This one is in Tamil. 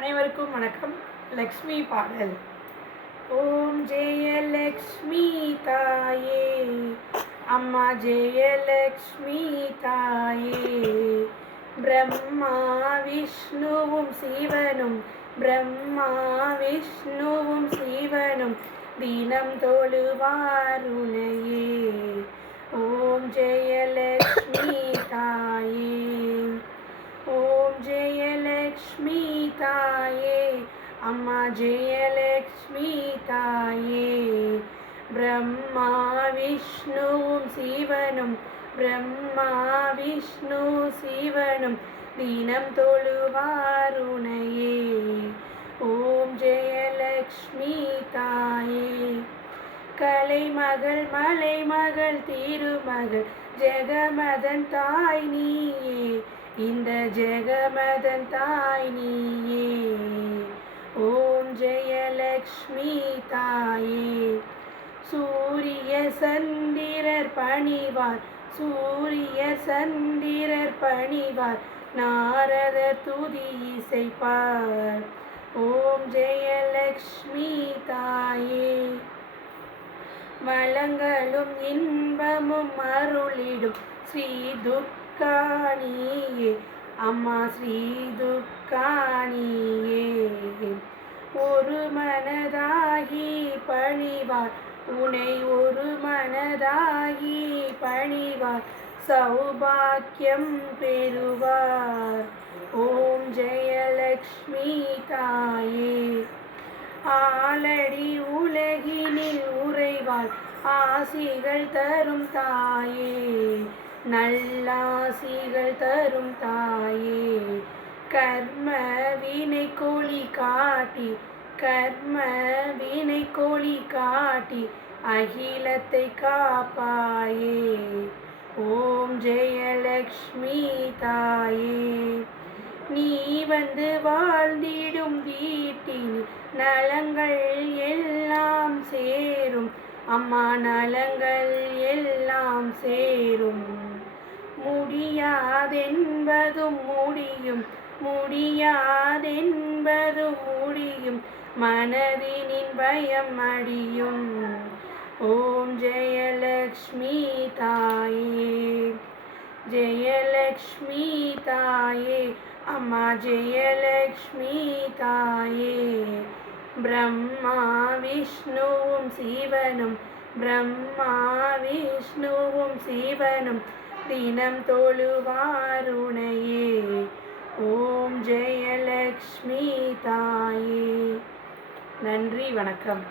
அனைவருக்கும் வணக்கம். லக்ஷ்மி பாடல். ஓம் ஜெயலக்ஷ்மி தாயே, அம்மா ஜெயலக்ஷ்மி தாயே. பிரம்மா விஷ்ணுவும் சிவனும், பிரம்மா விஷ்ணுவும் சிவனும் தினம் தொழுவாருனையே. ஓம் ஜெயலக்ஷ்மி தாயே, ஓம் ஜெயலக்ஷ்மி தாயே, அம்மா ஜெயலக்ஷ்மி தாயே. பிரம்மா விஷ்ணுவும் சிவனும், பிரம்மா விஷ்ணு சிவனும் தினம் தொழுவாருனையே. ஓம் ஜெயலக்ஷ்மி தாயே. கலைமகள் மலைமகள் திருமகள் ஜெகமதன் தாய் நீயே, இந்த ஜெகமதன் தாய் நீயே. ஓம் ஜெயலக்ஷ்மி தாயே. சூரிய சந்திரர் பணிவார், சூரிய சந்திரர் பணிவார், நாரதர் துதி இசைப்பார். ஓம் ஜெயலக்ஷ்மி தாயே. வளங்களும் இன்பமும் அருளிடும் ஸ்ரீ துர்காணியே, அம்மா ஸ்ரீ துர்காணியே. ஒரு மனதாகி பணிவார், உனை ஒரு மனதாகி பணிவார், சௌபாக்கியம் பெறுவார். ஓம் ஜெயலக்ஷ்மி தாயே. ஆலடி உலகினில் உறைவாள், ஆசிகள் தரும் தாயே, நல்லாசிகள் தரும் தாயே. கர்ம வினை கோழி காட்டி, கர்ம வினை கோழி காட்டி அகிலத்தை காப்பாயே. ஓம் ஜெயலக்ஷ்மி தாயே. நீ வந்து வாழ்ந்திடும் வீட்டில் நலங்கள் எல்லாம் சேரும், அம்மா நலங்கள் எல்லாம் சேரும். முடியாதென்பதும் முடியும், முடியாதென்பதும் முடியும், மனதினின் பயம் அடியும். ஓம் ஜெயலக்ஷ்மி தாயே, ஜெயலக்ஷ்மி தாயே, அம்மா ஜெயலக்ஷ்மி தாயே. பிரம்மா விஷ்ணுவும் சிவனும், பிரம்மா விஷ்ணுவும் சிவனும் தினம் தொழுவாருனையே. ஓம் ஜெயலக்ஷ்மி தாயே. நன்றி, வணக்கம்.